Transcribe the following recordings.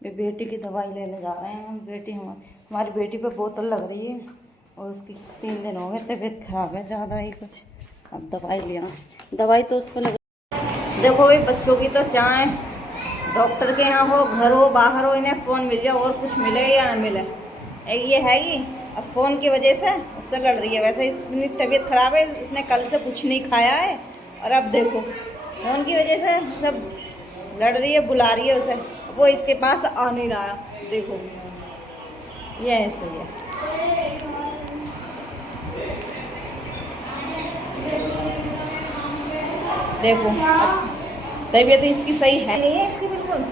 बेटी की दवाई लेने जा रहे हैं हम। बेटी हमारी बेटी पे बोतल लग रही है और उसकी 3 दिन हो गए, तबीयत खराब है ज़्यादा ही कुछ। अब दवाई लिया, दवाई तो उस पर लग। देखो भाई, बच्चों की तो चाहे डॉक्टर के यहाँ हो, घर हो, बाहर हो, इन्हें फ़ोन मिल जाए और कुछ मिले या ना मिले। एक ये है ही, अब फ़ोन की वजह से उससे लड़ रही है। वैसे इतनी तबीयत ख़राब है, इसने कल से कुछ नहीं खाया है और अब देखो फ़ोन की वजह से सब लड़ रही है, बुला रही है उसे, वो इसके पास आ नहीं रहा। देखो ये ऐसे ही है। देखो तबीयत इसकी सही है नहीं है इसकी बिल्कुल,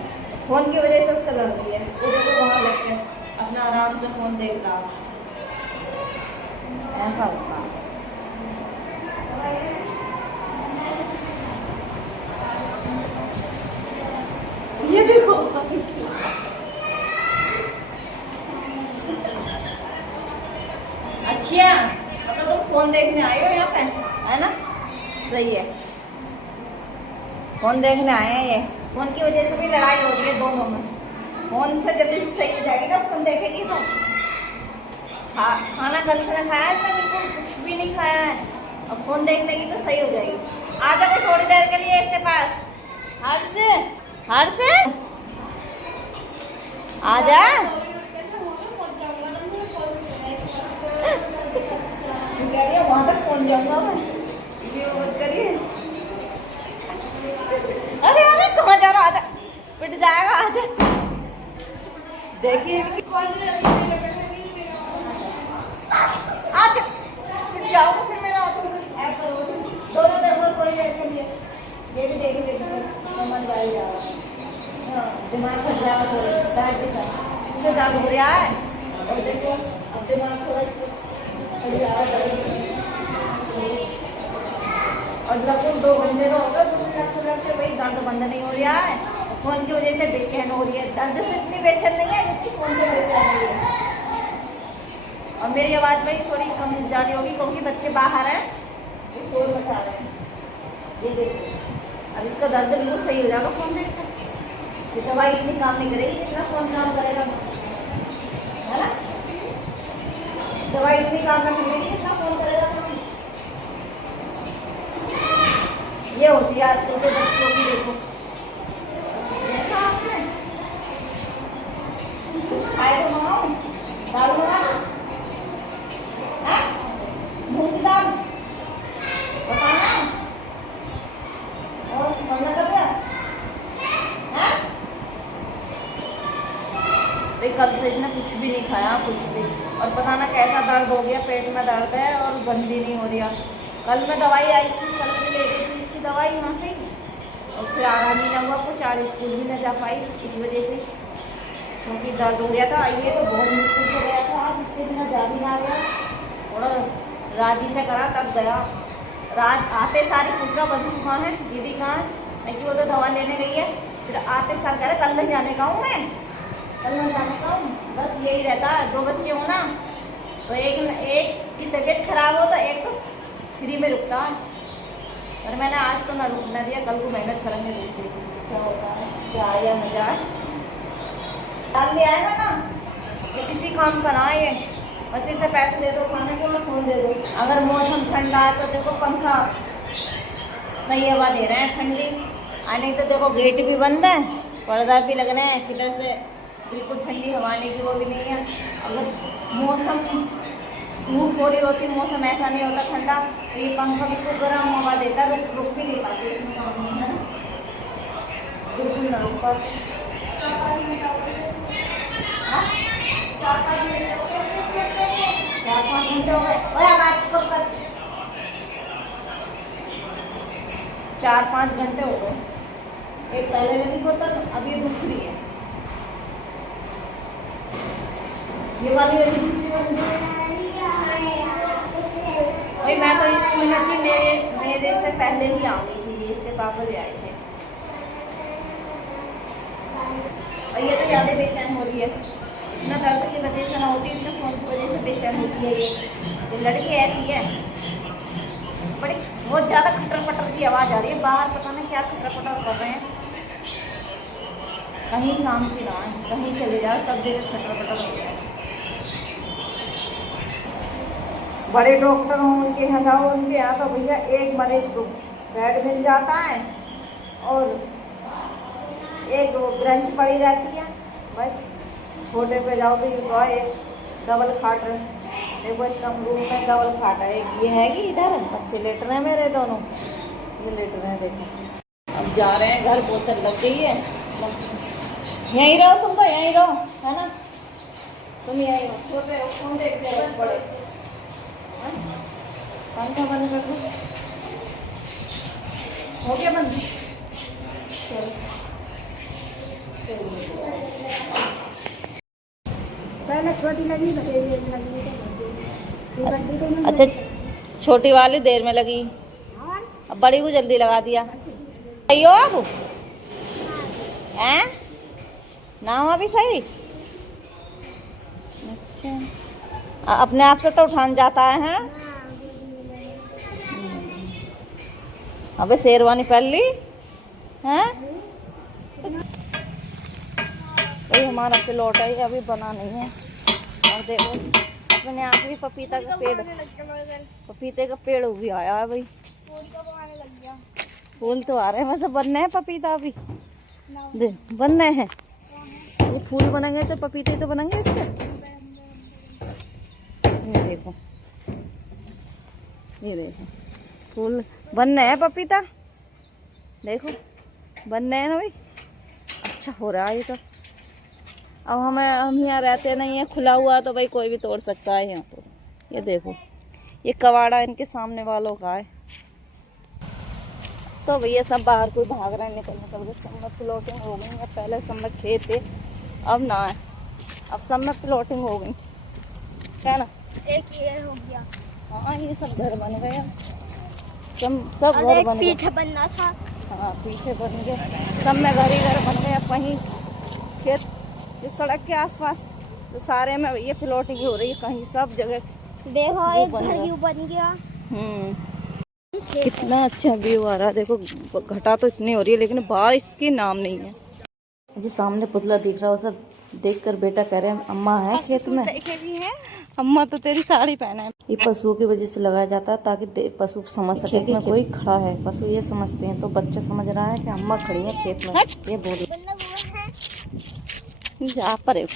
फ़ोन की वजह से उससे लड़ रही है। वो देखो वहाँ लग के अपना आराम से फ़ोन देख रहा है, ऐसा होता है। ये देखो अच्छा, मतलब तुम फोन देखने आए हो यहाँ पे, है ना? सही है, फोन देखने आए हैं ये। फोन की वजह से भी लड़ाई हो रही है दोनों में। फोन से जल्दी सही हो जाएगी ना, फोन देखेगी तो। खाना कल से ना खाया इसने, बिल्कुल कुछ भी नहीं खाया है। अब फोन देख लेगी तो सही हो जाएगी। आ जा भाई थोड़ी देर के लिए इसके पास। हर्ष आ जा। कह रही है वहां तक पहुंच जाऊंगा मैं, ये मत करिए। अरे अरे कहाँ जा रहा, आजा, पिट जाएगा, आजा। देखिए आजा, पिट जाओगे फिर मेरा दोनों तरफ थोड़ी देर के लिए। ये भी देखिए समझ आ ही जा रहा है, दिमाग फट जाएगा थोड़ी बैठ के साथ इसे ज़्यादा हो रहा है। और देखो अब दिमाग थोड़ा और लगभग 2 घंटे तो होगा, 2 मिनट रखते भाई दर्द बंद नहीं हो रहा है। फ़ोन की वजह से बेचैन हो रही है, दर्द से इतनी बेचैन नहीं है जितनी फ़ोन से बेचैन हो रही है। और मेरी आवाज़ भाई थोड़ी कम जा रही होगी क्योंकि बच्चे बाहर हैं, ये शोर मचा रहे हैं। ये देखो अब इसका दर्द बिल्कुल सही हो जाएगा फ़ोन देख कर। ये दवाई इतनी काम नहीं करेगी जितना फ़ोन काम करेगा, है ना? दवाई इतनी काम नहीं करेगी जितना फ़ोन करेगा। ये होती है आजकल के बच्चों की। देखो देखा आपने, कुछ खाए तो मंगाओ, दाल मंगा दो, मूंग की दाल बताना और मना कर दिया है। कल से इसने कुछ भी नहीं खाया, कुछ भी। और पता ना कैसा दर्द हो गया, पेट में दर्द है और बंद ही नहीं हो रहा। कल मैं दवाई आई थी, कल मैं ले गई थी इसकी दवाई यहाँ से ही, और फिर आराम ही ना हुआ कुछ, आज स्कूल भी ना जा पाई इस वजह से, क्योंकि दर्द हो गया था। ये तो बहुत मुश्किल से गया था आज, इसके बिना जा भी ना गया। थोड़ा राजी से करा तब गया। रात आते सारी पूछना बंद कहाँ है, दीदी कहाँ है, मैं कि वो तो दवा लेने गई है। फिर आते साल कह रहे कल नहीं जाने का हूँ मैं, कल नहीं जाने का हूँ। बस यही रहता है, 2 बच्चे हो ना तो एक की तबीयत खराब हो तो एक तो फ्री में रुकता है। और मैंने आज तो ना रुकना दिया, कल को मेहनत करेंगे, देखिए क्या होता है, क्या आया मजा है। डाल ले आएगा ना, ये किसी काम का ना ये, बस इसे पैसे दे दो खाने के और फ़ोन दे दो। अगर मौसम ठंडा है तो देखो पंखा सही हवा दे रहे हैं ठंडी, नहीं तो देखो गेट भी बंद है, पर्दा भी लग रहे हैं, किधर से बिल्कुल ठंडी हवा नहीं की वो भी नहीं है। अगर मौसम धूप हो रही होती, मौसम ऐसा नहीं होता ठंडा, तो ये पंखा बिल्कुल गर्म हवा देता है, रुक भी नहीं पाती इसमें, है ना? बिल्कुल ना रुक पाती। 4-5 घंटे हो गए, आवाज कब कर, 4-5 घंटे हो गए। एक पहले लगी बोतल, अब ये दूसरी है, ये वाली वाली दूसरी वाली। भाई मैं तो स्कूल में थी, मेरे से पहले ही आ गई थी, ये इसके पापा ले आए थे। और ये तो ज़्यादा बेचैन हो रही है, इतना दर्द की वजह से ना होती, इतना फ़ोन की वजह से बेचैन होती है। ये लड़की ऐसी है, बड़ी बहुत ज़्यादा खटर पटर की आवाज़ आ रही है बाहर, पता नहीं क्या खटर पटर कर रहे हैं। कहीं शांति ना है, कहीं चले जाओ सब जगह खटर पटर हो जाए। बड़े डॉक्टर हों उनके यहाँ जाओ, उनके यहाँ तो भैया एक मरीज को बेड मिल जाता है और एक वो ब्रेंच पड़ी रहती है बस। छोटे पे जाओ तो ये तो है एक डबल खाट है, देखो इस कम रूम में डबल खाट है। एक ये है कि इधर बच्चे लेट रहे हैं मेरे दोनों, ये लेट रहे हैं देखो। अब जा रहे हैं घर, बोतल लग गई है। यहीं रहो तुम, तो यहीं रहो है ना, तुम यहीं रहो, सोते हो फोन देखते रहो बड़े। पंखा बंद कर दो, हो गया बंद, चलो। पहले छोटी लगी अच्छा, छोटी वाली देर में लगी, अब बड़ी को जल्दी लगा दिया। अयो अब हैं ना हुआ भी सही। अच्छा, अपने आप से तो उठान जाता है हैं? अबे शेरवानी पहन ली हैं? भाई हमारा प्लॉट है, अभी बना नहीं है। और देखो अपने आप ही पपीता का पेड़, पपीते का पेड़ भी आया है भाई। फूल तो आ रहे हैं, वैसे बनने हैं पपीता अभी बनने हैं। ये फूल बनेंगे तो पपीते तो बनेंगे इसके। ये देखो, ये देखो फूल बनने हैं पपीता, देखो बनने हैं ना भाई। अच्छा हो रहा है ये तो। अब हम यहाँ रहते नहीं है, खुला हुआ तो भाई कोई भी तोड़ सकता है यहाँ तो। ये देखो ये कवाड़ा इनके सामने वालों का है, तो भैया सब बाहर कोई भाग रहे हैं, निकल के। सब में प्लॉटिंग हो गई है, पहले सब में खेत थे, अब ना है, अब सब में प्लॉटिंग हो गई है ना। एक ये हो गया, हाँ ये सब घर बन गए, सब घर बन गए। पीछे बनना था, हाँ पीछे बन गए, सब में घर ही घर बन गए। अब कहीं खेत जो सड़क के आसपास तो सारे में ये प्लॉटिंग हो रही है, कहीं सब जगह देखो एक घर यूं बन गया। कितना अच्छा व्यू आ रहा है, देखो घटा तो इतनी हो रही है लेकिन बारिश की नाम नहीं है। जो सामने पुतला दिख रहा है, वो सब देखकर बेटा कह रहे हैं अम्मा है खेत में। अम्मा तो तेरी साड़ी पहना है। ये पशुओं की वजह से लगाया जाता है ताकि पशु समझ सके कि कोई खड़ा है। पशु ये समझते हैं, तो बच्चा समझ रहा है कि अम्मा खड़ी है खेत में, ये बोल जा पर।